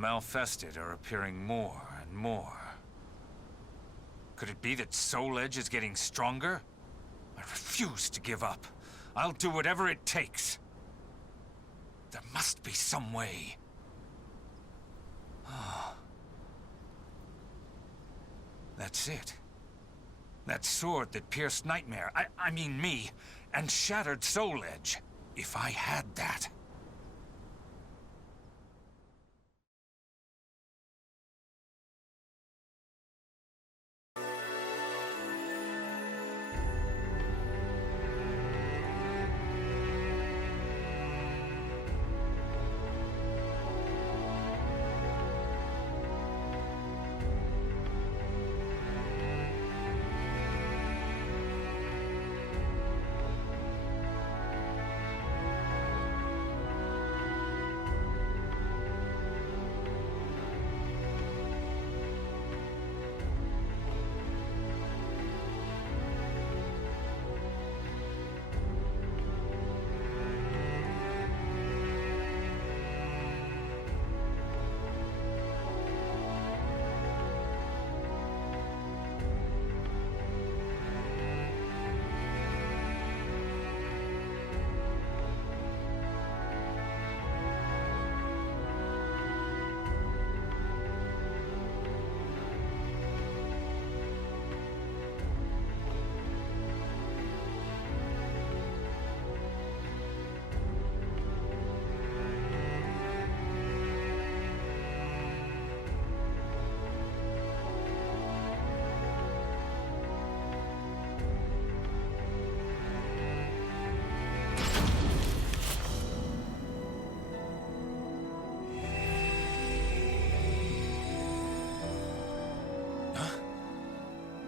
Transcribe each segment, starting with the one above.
Malfested are appearing more and more. Could it be that Soul Edge is getting stronger? I refuse to give up. I'll do whatever it takes. There must be some way. That's it. That sword that pierced Nightmare, I mean me, and shattered Soul Edge. If I had that...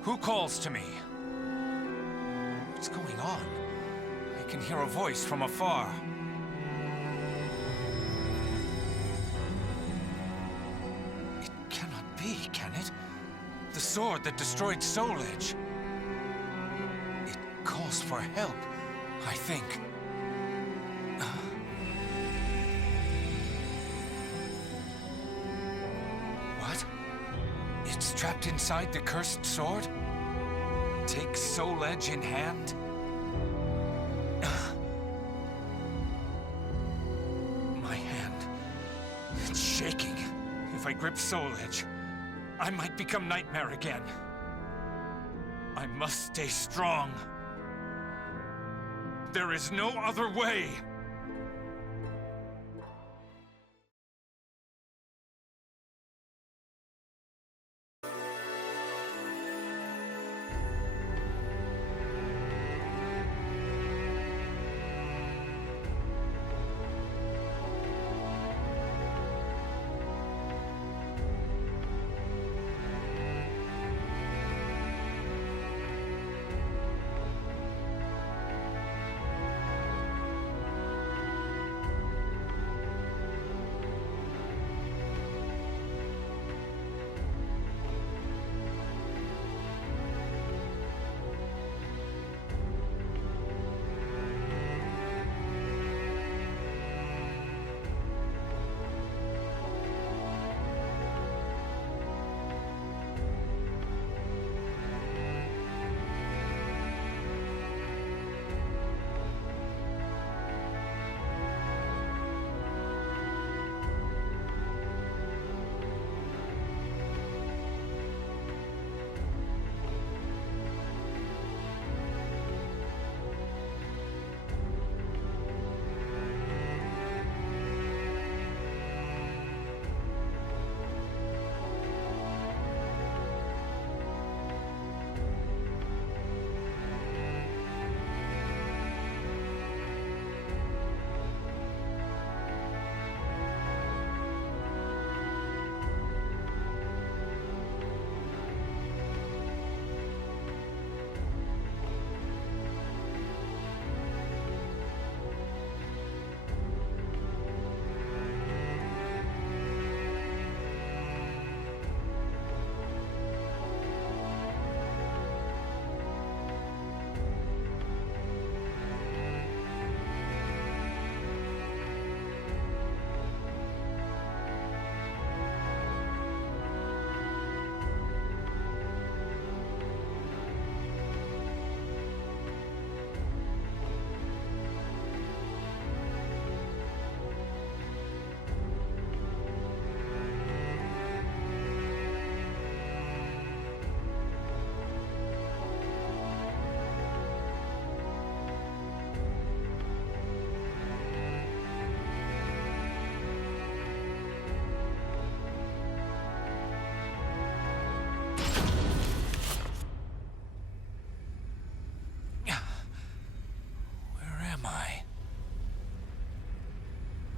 Who calls to me? What's going on? I can hear a voice from afar. It cannot be, can it? The sword that destroyed Soul Edge. It calls for help, I think. What? It's trapped inside the cursed sword? Take Soul Edge in hand? My hand... it's shaking. If I grip Soul Edge, I might become Nightmare again. I must stay strong. There is no other way!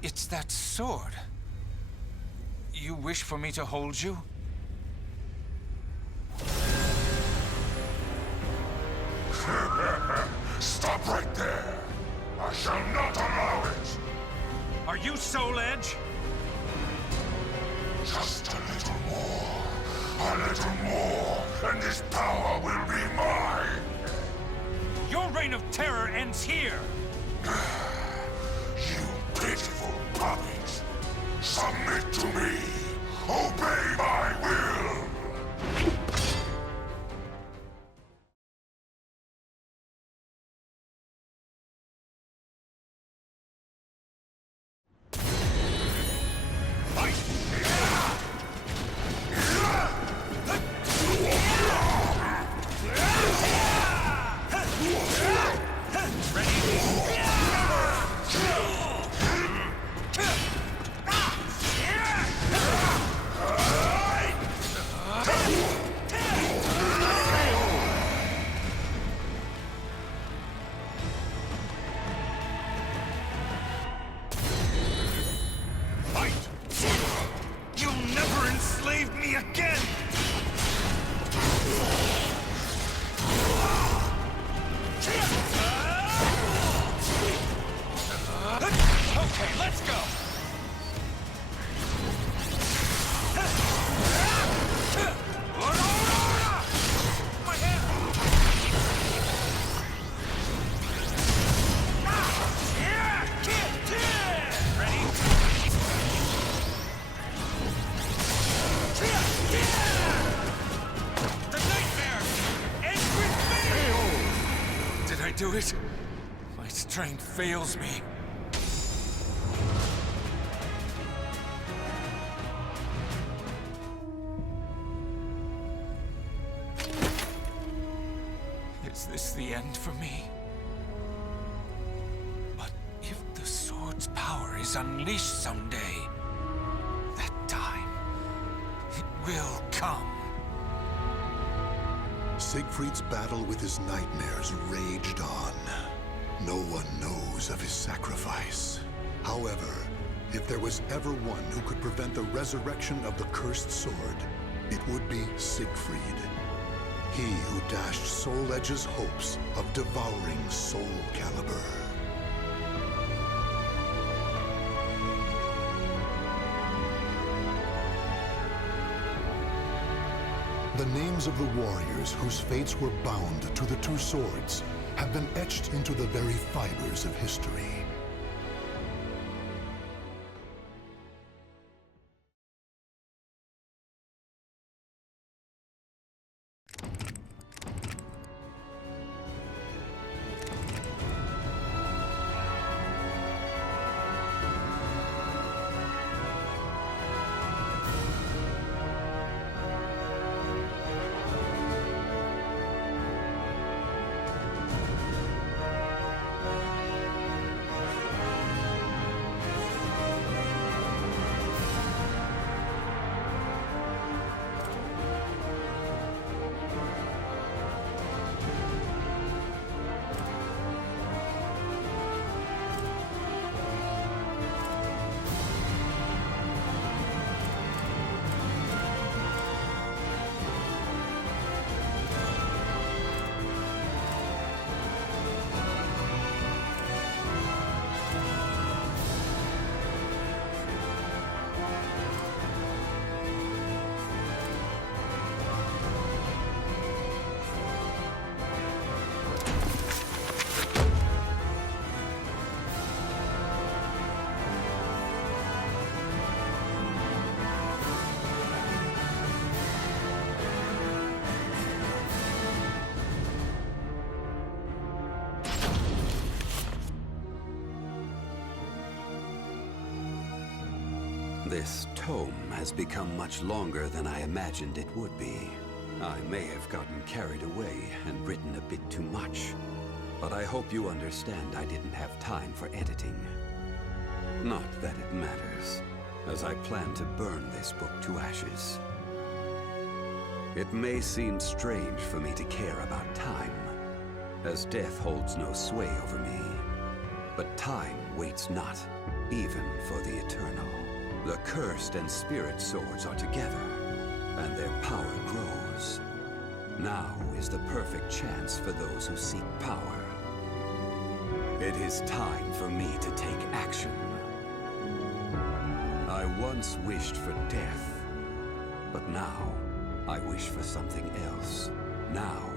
It's that sword. You wish for me to hold you? Stop right there! I shall not allow it! Are you Soul Edge? Just a little more, and this power will be mine! Your reign of terror ends here! You pitiful puppies! Submit to me! Obey my will! Do it? My strength fails me. Is this the end for me? But if the sword's power is unleashed someday, that time, it will come. Siegfried's battle with his nightmares raged on. No one knows of his sacrifice. However, if there was ever one who could prevent the resurrection of the cursed sword, it would be Siegfried. He who dashed Soul Edge's hopes of devouring Soul Calibur. The names of the warriors whose fates were bound to the two swords have been etched into the very fibers of history. This tome has become much longer than I imagined it would be. I may have gotten carried away and written a bit too much, but I hope you understand I didn't have time for editing. Not that it matters, as I plan to burn this book to ashes. It may seem strange for me to care about time, as death holds no sway over me. But time waits not. even for the eternal. The cursed and spirit swords are together, and their power grows. Now is the perfect chance for those who seek power. It is time for me to take action. I once wished for death, but now I wish for something else. Now,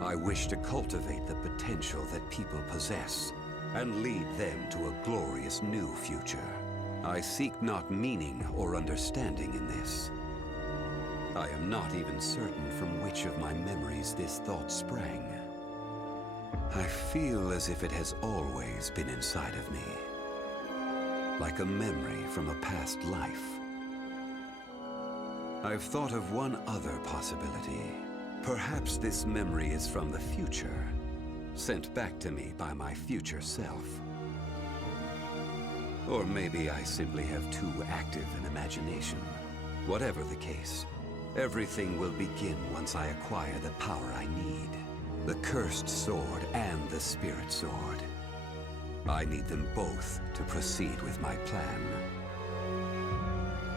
I wish to cultivate the potential that people possess and lead them to a glorious new future. I seek not meaning or understanding in this. I am not even certain from which of my memories this thought sprang. I feel as if it has always been inside of me, like a memory from a past life. I've thought of one other possibility. Perhaps this memory is from the future, sent back to me by my future self. Or maybe I simply have too active an imagination. Whatever the case, everything will begin once I acquire the power I need. The cursed sword and the spirit sword. I need them both to proceed with my plan.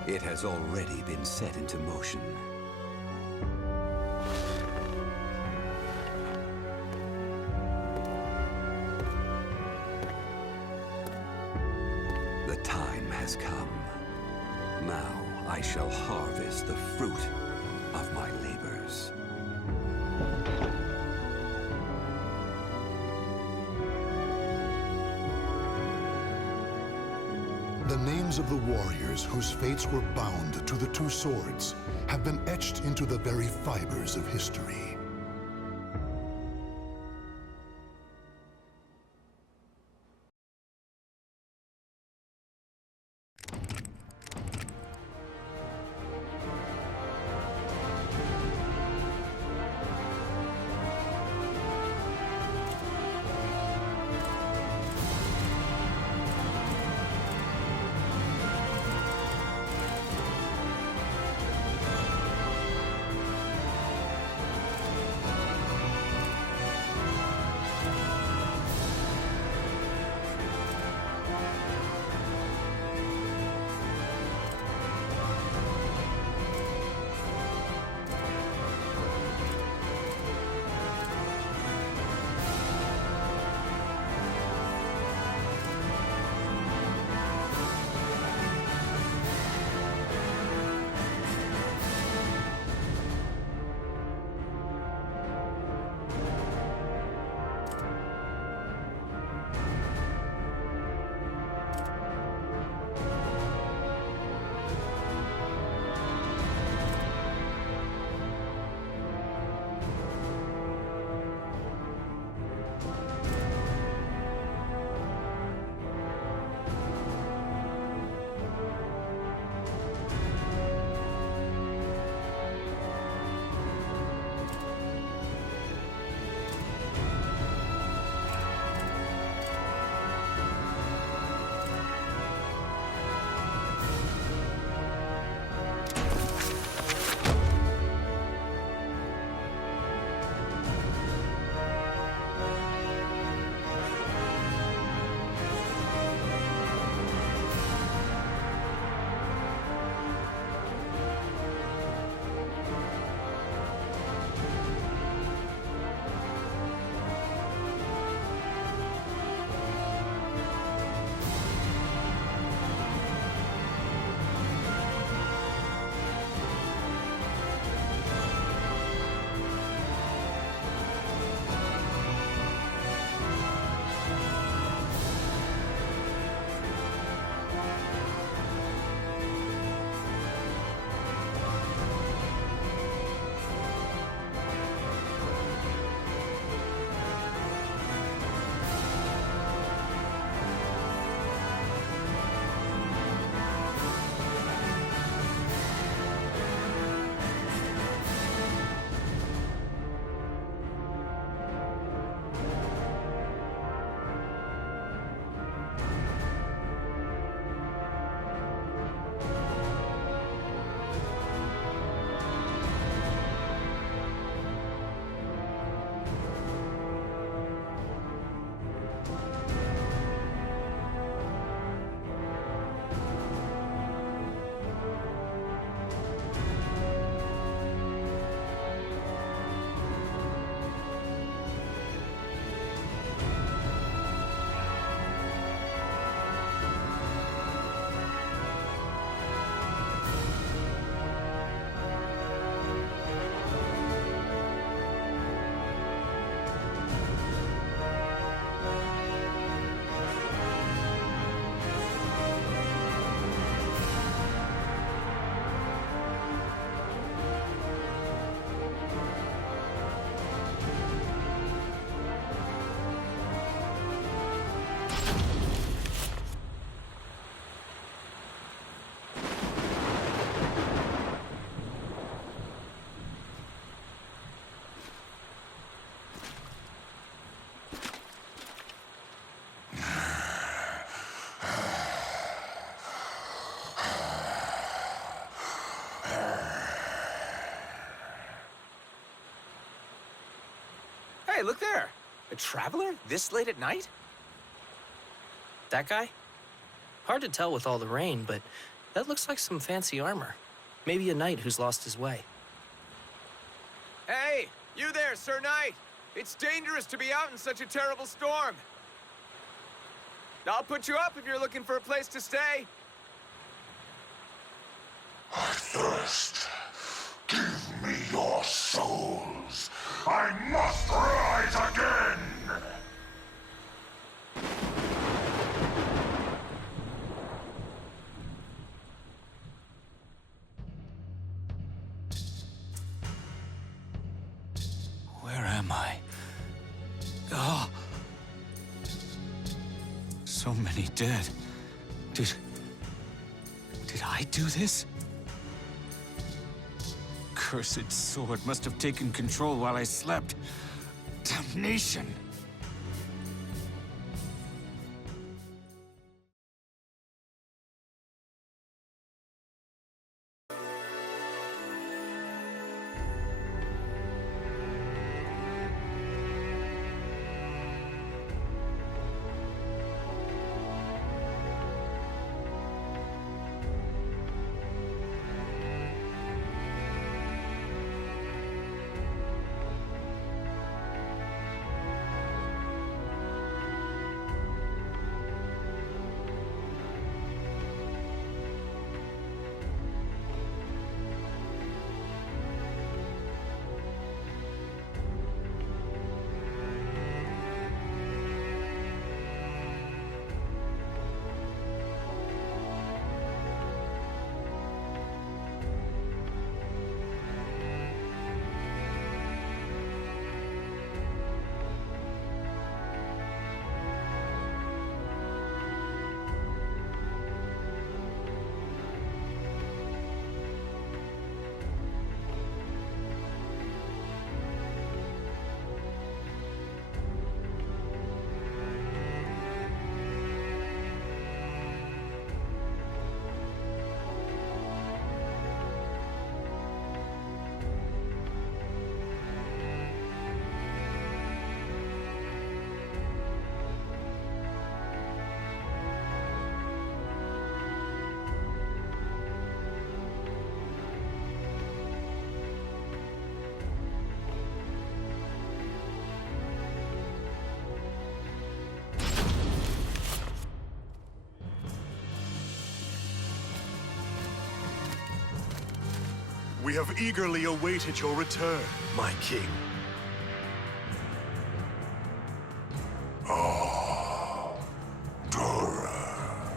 It has already been set into motion. The time has come. Now I shall harvest the fruit of my labors. The names of the warriors whose fates were bound to the two swords have been etched into the very fibers of history. look there. A traveler this late at night? That guy? Hard to tell with all the rain, but that looks like some fancy armor. Maybe a knight who's lost his way. Hey, you there, Sir Knight! It's dangerous to be out in such a terrible storm. I'll put you up if you're looking for a place to stay. I thirst. Give me your souls. I must rise again! Where am I? Oh! So many dead. Did I do this? Cursed sword must have taken control while I slept. Damnation! We have eagerly awaited your return, my king. Dora.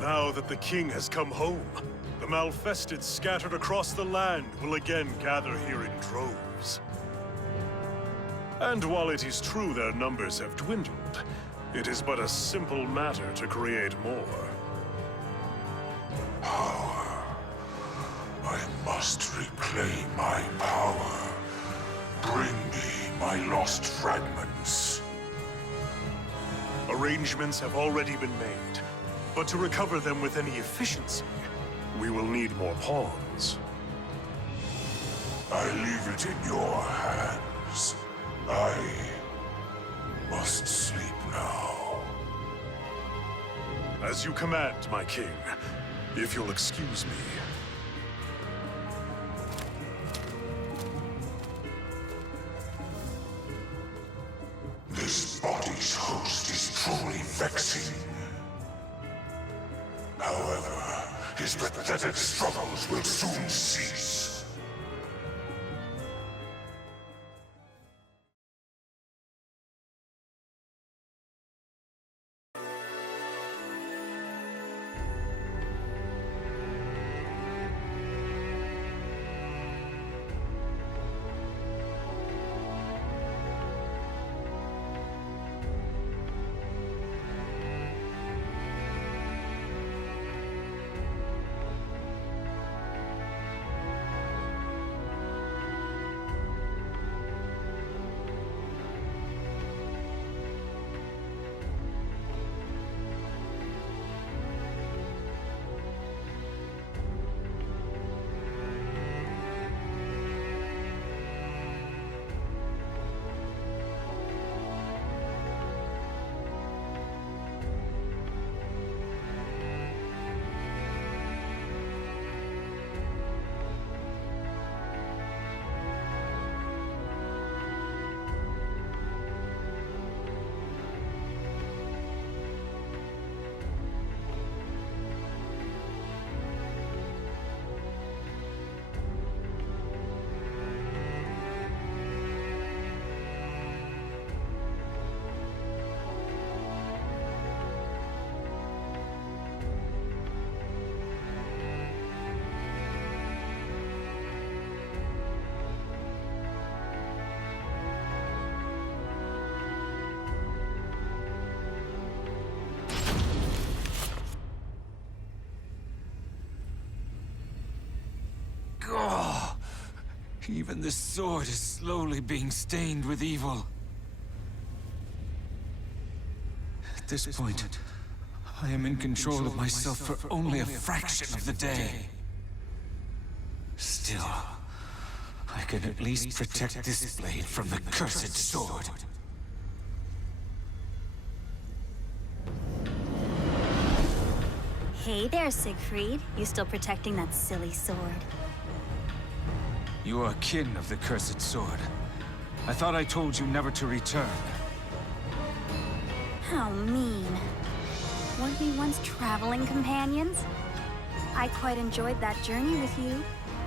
Now that the king has come home, the malfested scattered across the land will again gather here in droves. And while it is true their numbers have dwindled, it is but a simple matter to create more. I must reclaim my power. Bring me my lost fragments. Arrangements have already been made, but to recover them with any efficiency, we will need more pawns. I leave it in your hands. I must sleep now. As you command, my king, if you'll excuse me. This body's host is truly vexing. However, his pathetic struggles will soon cease. Even this sword is slowly being stained with evil. At this point, I am in control of myself for only a fraction of the day. Still, I can at least protect this blade from the cursed sword. Hey there, Siegfried. You still protecting that silly sword? You are kin of the cursed sword. I thought I told you never to return. How mean. Weren't we once traveling companions? I quite enjoyed that journey with you.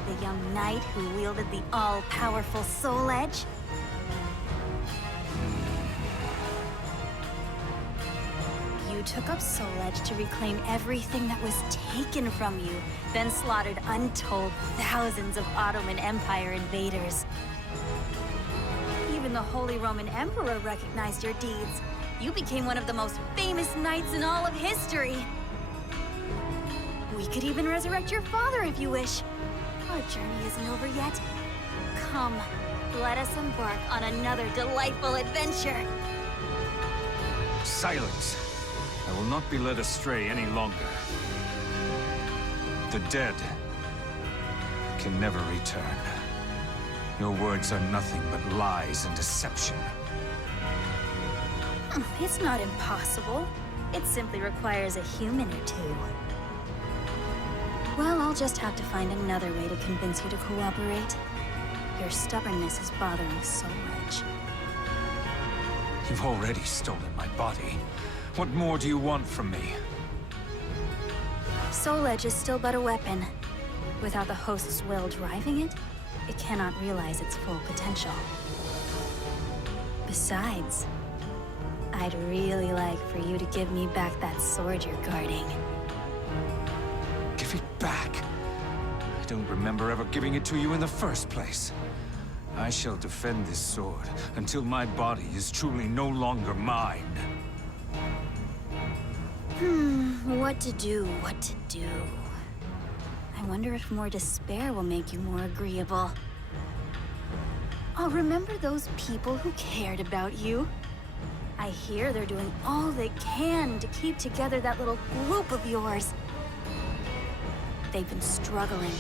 The young knight who wielded the all-powerful Soul Edge. You took up Soul Edge to reclaim everything that was taken from you, then slaughtered untold thousands of Ottoman Empire invaders. Even the Holy Roman Emperor recognized your deeds. You became one of the most famous knights in all of history. We could even resurrect your father if you wish. Our journey isn't over yet. Come, let us embark on another delightful adventure. Silence! I will not be led astray any longer. The dead can never return. Your words are nothing but lies and deception. It's not impossible. It simply requires a human or two. Well, I'll just have to find another way to convince you to cooperate. Your stubbornness is bothering Soul Edge. You've already stolen my body. What more do you want from me? Soul Edge is still but a weapon. Without the host's will driving it, it cannot realize its full potential. Besides, I'd really like for you to give me back that sword you're guarding. Give it back? I don't remember ever giving it to you in the first place. I shall defend this sword until my body is truly no longer mine. What to do, what to do. I wonder if more despair will make you more agreeable. Oh, remember those people who cared about you? I hear they're doing all they can to keep together that little group of yours. They've been struggling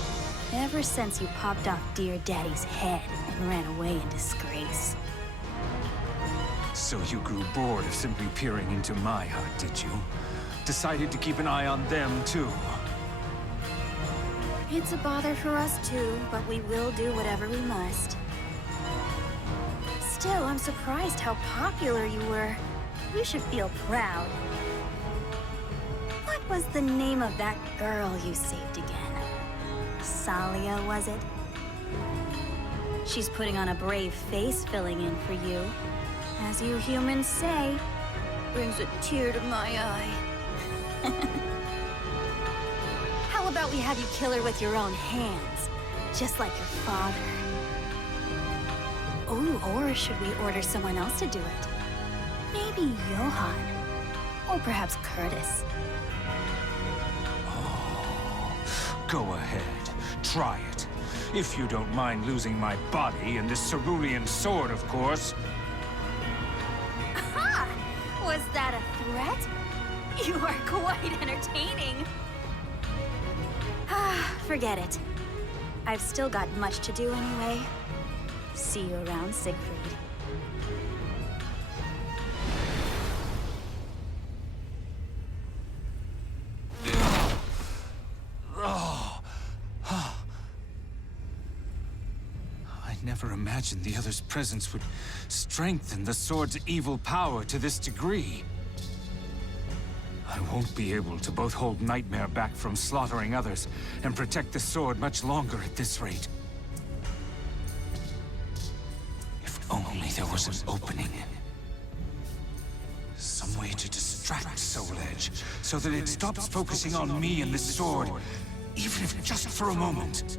ever since you popped off dear Daddy's head and ran away in disgrace. So you grew bored of simply peering into my heart, did you? Decided to keep an eye on them, too. It's a bother for us too, but we will do whatever we must. Still, I'm surprised how popular you were. You should feel proud. What was the name of that girl you saved again? Salia, was it? She's putting on a brave face filling in for you. As you humans say, brings a tear to my eye. How about we have you kill her with your own hands, just like your father? Oh, or should we order someone else to do it? Maybe Johann, or perhaps Curtis. Go ahead, try it. If you don't mind losing my body and this cerulean sword, of course. Aha! Was that a threat? You are quite entertaining. Forget it. I've still got much to do anyway. See you around, Siegfried. I never imagined the other's presence would strengthen the sword's evil power to this degree. I won't be able to both hold Nightmare back from slaughtering others and protect the sword much longer at this rate. If only there was an opening. Some way to distract Soul Edge, so that it stops focusing on me and the sword, even if just for a moment.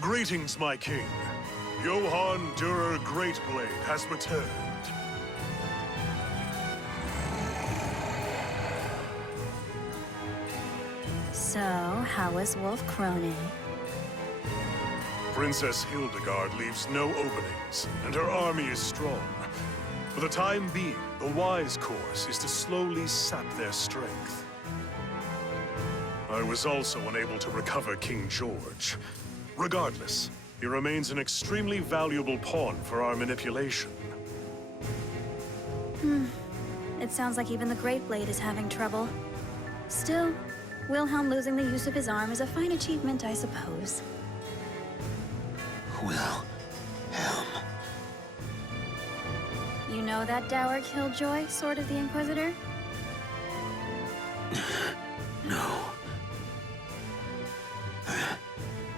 Greetings, my king. Johann Durer Greatblade has returned. So, how was Wolf Krone? Princess Hildegard leaves no openings, and her army is strong. For the time being, the wise course is to slowly sap their strength. I was also unable to recover King George. Regardless, he remains an extremely valuable pawn for our manipulation. It sounds like even the Great Blade is having trouble. Still, Wilhelm losing the use of his arm is a fine achievement, I suppose. Wilhelm. You know that dour killjoy, Sword of the Inquisitor? No.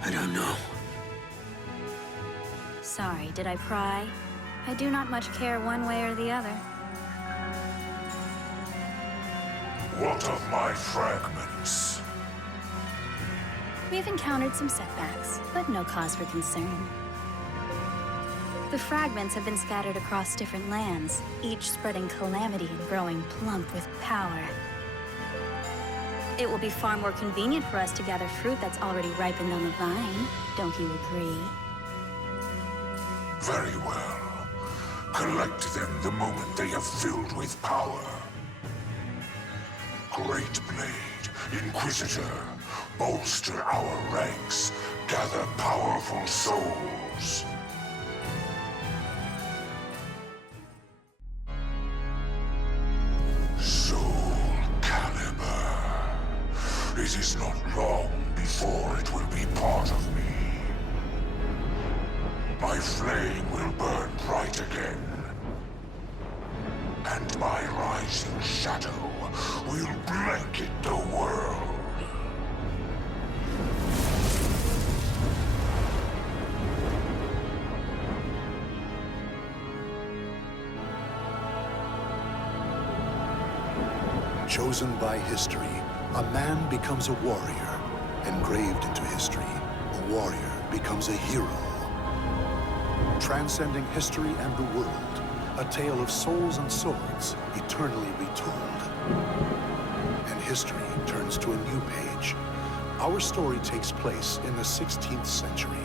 I don't know. Sorry, did I pry? I do not much care one way or the other. What of my fragments? We've encountered some setbacks, but no cause for concern. The fragments have been scattered across different lands, each spreading calamity and growing plump with power. It will be far more convenient for us to gather fruit that's already ripened on the vine. Don't you agree? Very well. Collect them the moment they have filled with power. Great Blade, Inquisitor, bolster our ranks, gather powerful souls. Soul Calibur. It is not long before it will be part of me. My flame will burn bright again. And my rising shadow will blanket the world. Chosen by history, a man becomes a warrior. Engraved into history, a warrior becomes a hero. Transcending history and the world, a tale of souls and swords, eternally retold. And history turns to a new page. Our story takes place in the 16th century.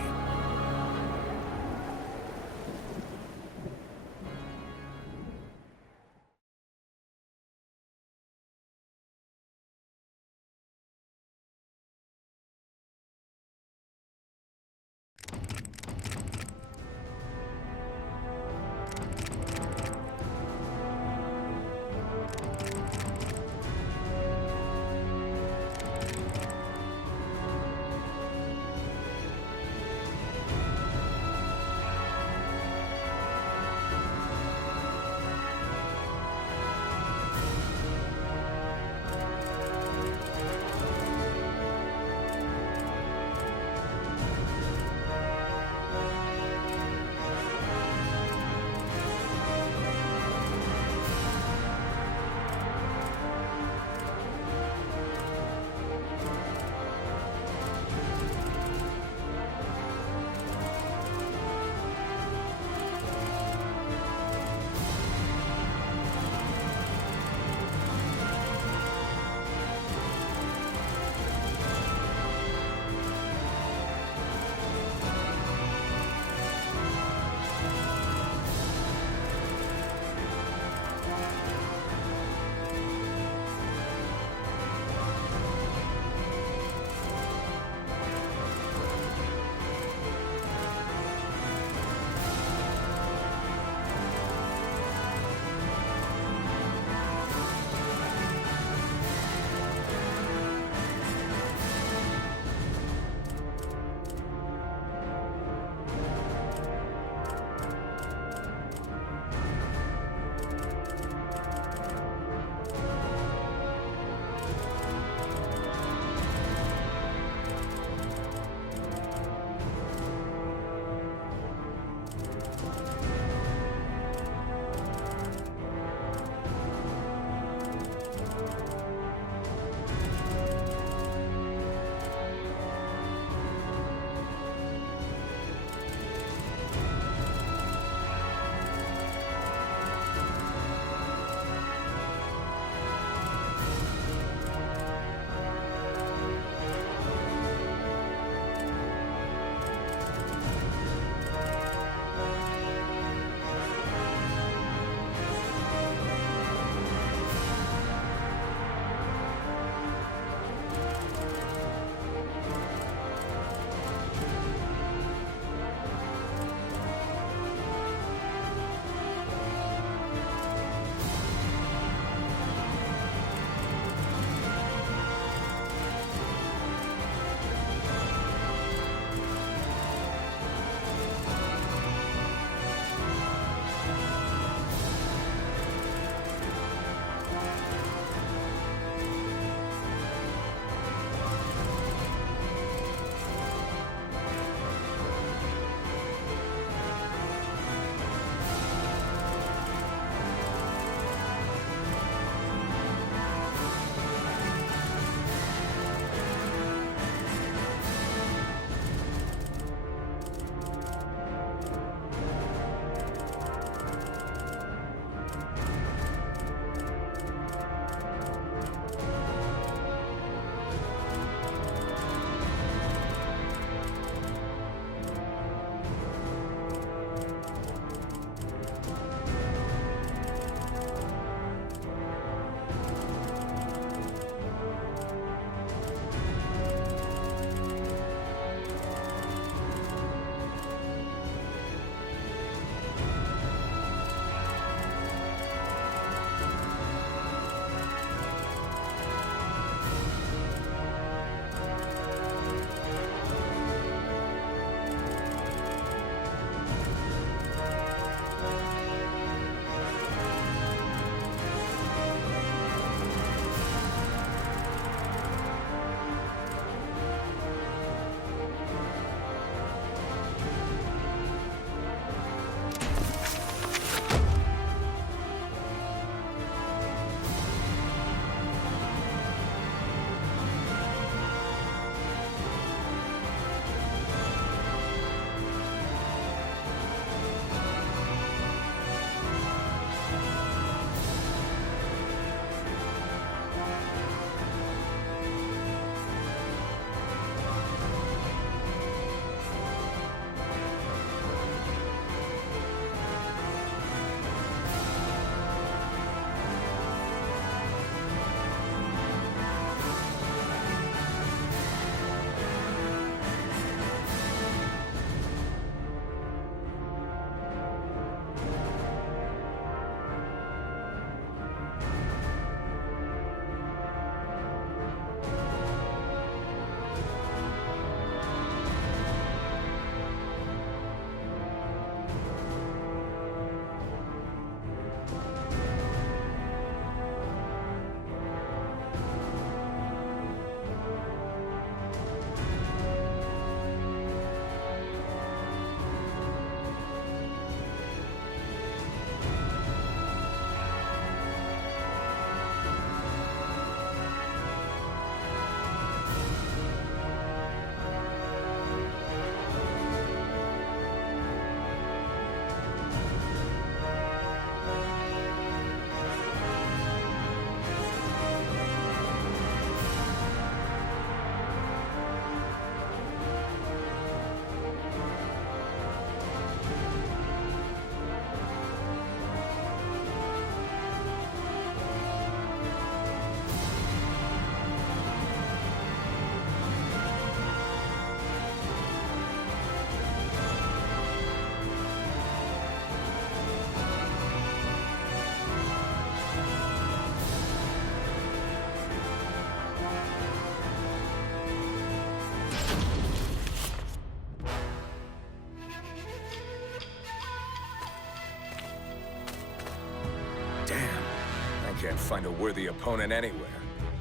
find a worthy opponent anywhere.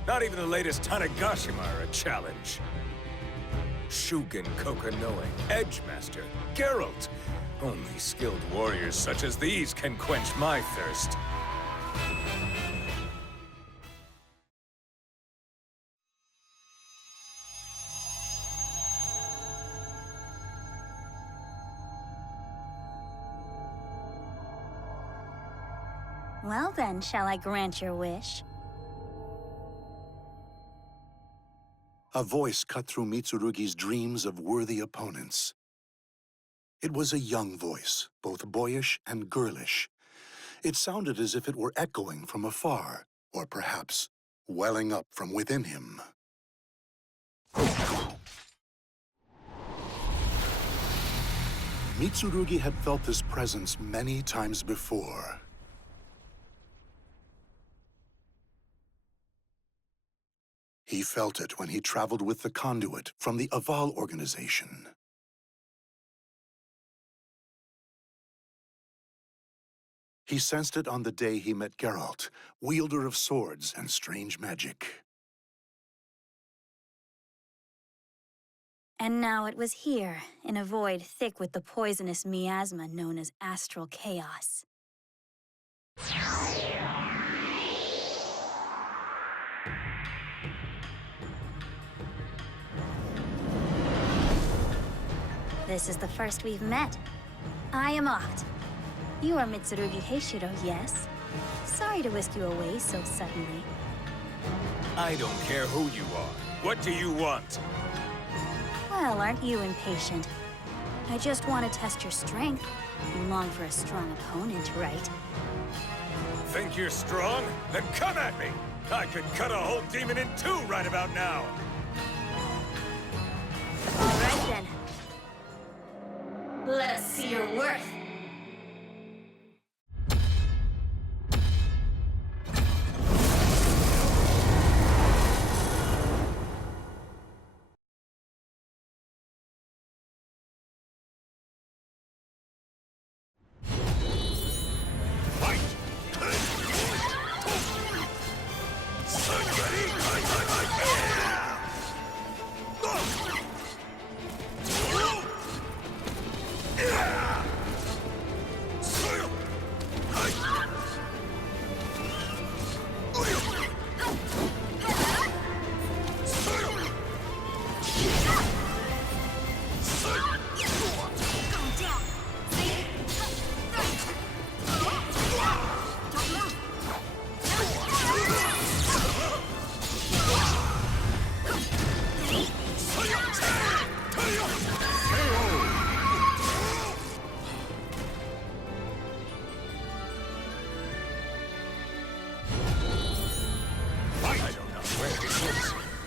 Not even the latest Tanegashima are a challenge. Shugen Kokonoe, Edgemaster, Geralt. Only skilled warriors such as these can quench my thirst. Well then, shall I grant your wish? A voice cut through Mitsurugi's dreams of worthy opponents. It was a young voice, both boyish and girlish. It sounded as if it were echoing from afar, or perhaps welling up from within him. Mitsurugi had felt this presence many times before. He felt it when he traveled with the conduit from the Aval organization. He sensed it on the day he met Geralt, wielder of swords and strange magic. And now it was here, in a void thick with the poisonous miasma known as astral chaos. This is the first we've met. I am Oct. You are Mitsurugi Heishiro, yes? Sorry to whisk you away so suddenly. I don't care who you are. What do you want? Well, aren't you impatient? I just want to test your strength. You long for a strong opponent, right? Think you're strong? Then come at me! I could cut a whole demon in two right about now! All right then. Let us see your worth.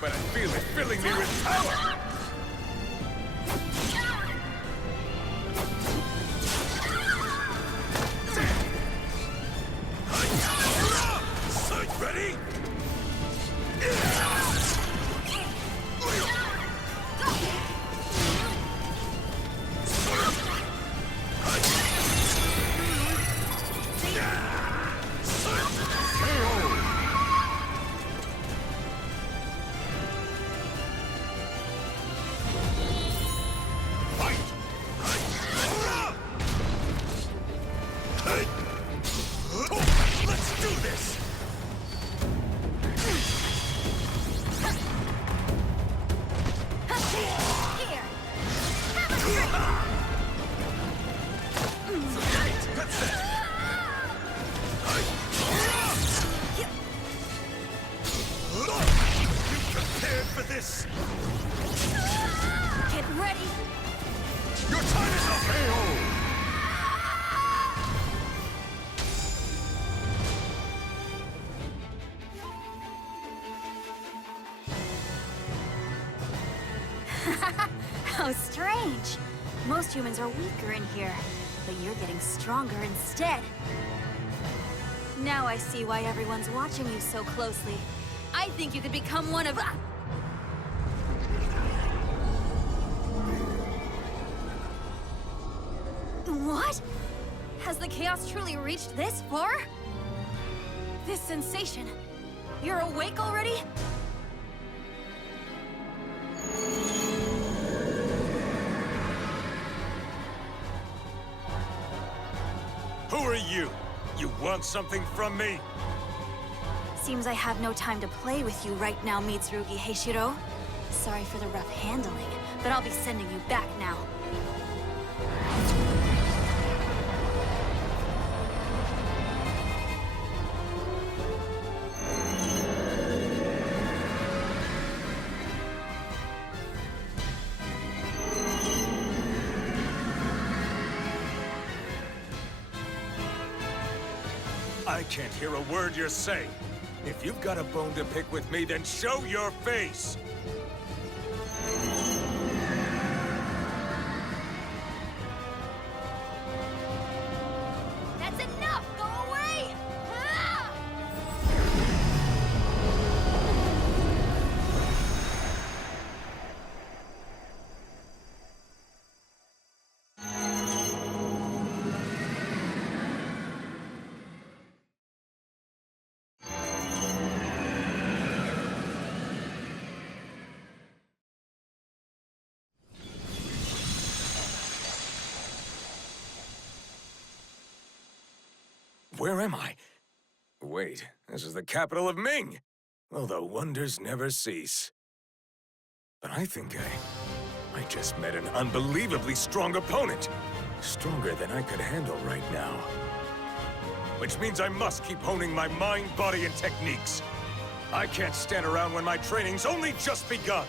But I feel it filling me with power! Ready? Let's do this! Here! Have a drink! That's it! You prepared for this? Get ready! Your time is up! How strange! Most humans are weaker in here, but you're getting stronger instead. Now I see why everyone's watching you so closely. I think you could become one of... What? Has the chaos truly reached this far? This sensation. You're awake already? Who are you? You want something from me? Seems I have no time to play with you right now, Mitsurugi Heishiro. Sorry for the rough handling, but I'll be sending you back now. I can't hear a word you're saying. If you've got a bone to pick with me, then show your face! That's enough! Go away! Ah! Where am I? Wait, this is the capital of Ming! Although wonders never cease. But I think I just met an unbelievably strong opponent. Stronger than I could handle right now. Which means I must keep honing my mind, body, and techniques. I can't stand around when my training's only just begun.